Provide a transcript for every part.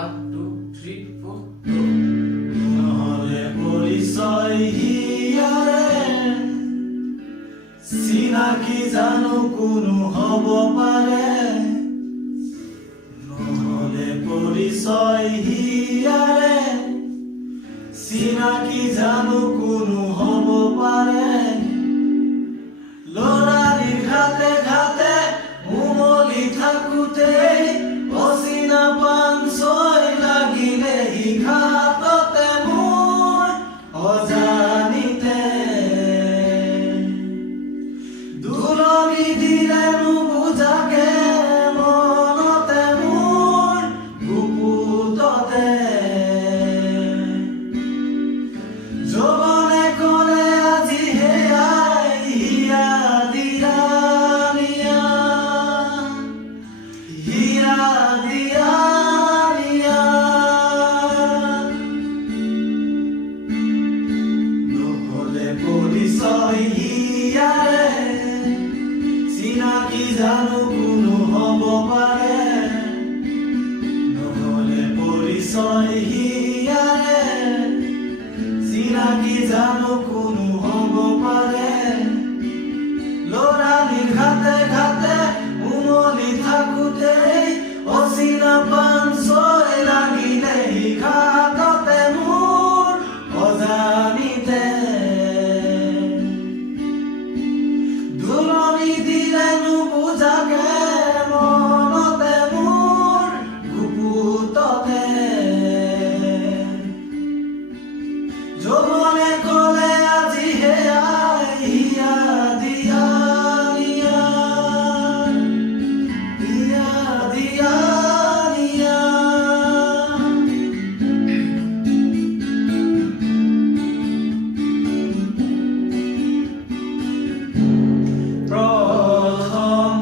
1 2 3 4 নহলে পৰিচয় হিয়াৰে চিনাকি জানো কোনো হ'ব পাৰে নহলে পৰিচয় হিয়াৰে চিনাকি জানো কোনো হ'ব পাৰে লৰালিৰ ঘাটে ঘাটে উমলি থাকোতে অচিনা পান ছয় লাগিলে হি ঘাটতে মোৰ অজানিতে দুলনি দিলে নুবুজাকে মনতে মোৰ গুপুততে যৌৱনে ক'লে আজি হেয়াই হিয়া দিয়া নিয়া হিয়া দিয়া নিয়া নহলে পৰিচয় হিয়াৰে চিনাকি জানো কোনো হ'ব পাৰে নহলে পৰিচয় হিয়াৰে চিনাকি জানো কোনো হ'ব পাৰে লৰালিৰ ঘাটে ঘাটে উমলি থাকোতে অচিনা পান ছয় লাগিলে হি ঘাটতে মোৰ অজানিতে দুলনি দিলে নুবুজাকে মনতে মোৰ গুপুততে যৌৱনে ক'লে আজি হেয়াই হিয়া দিয়া নিয়া হিয়া দিয়া নিয়া প্ৰথম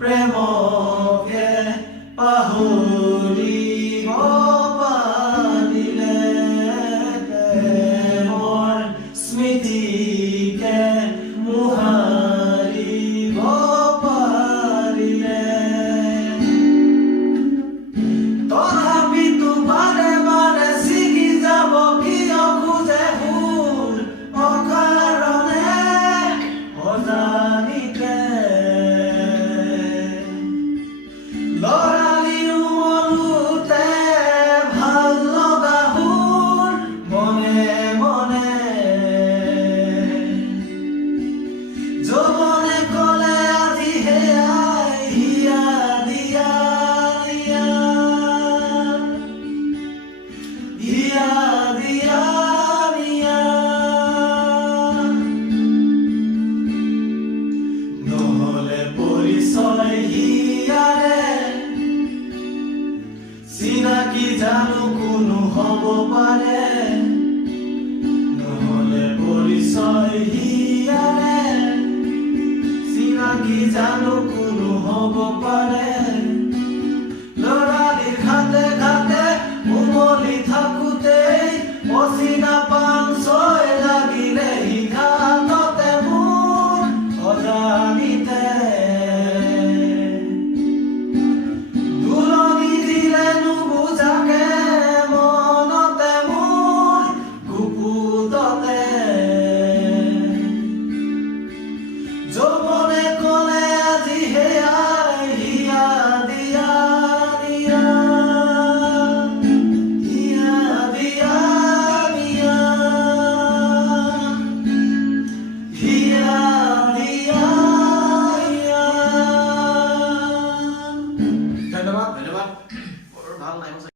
প্ৰেমকে পাহৰিব পাৰিলে প্ৰেমৰ স্মৃতিকে মোহাৰিব পাৰিলে তথাপিতো বাৰে বাৰে ছিগি যাব কিয় খোজে ফুল অকাৰণে অজানিতে লৰালিৰ উমলোতে ভাল লগা সুৰ মনে মনে যৌৱনে ক'লে আজি হেয়াই হিয়া দিয়া নিয়া হিয়া দিয়া নিয়া নহলে পৰিচয় হিয়াৰে চিনাকি জানো কোনো হ'ব পাৰে নহলে পৰিচয় হিয়াৰে চিনাকি জানো কোনো হ'ব পাৰে লৰালিৰ ঘাটে ঘাটে উমলি থাকোতে অচিনা পান ছয় লাগিলে হি ঘাটতে মোৰ অজানিতে দুলনি দিলে নুবুজাকে মনতে মোৰ গুপুততে যৌৱনে ক'লে আজি হেয়াই হিয়া দিয়া নিয়া হিয়া দিয়া নিয়া হিয়া দিয়া নিয়া ধন্যবাদ ধন্যবাদ বৰ ভাল নাই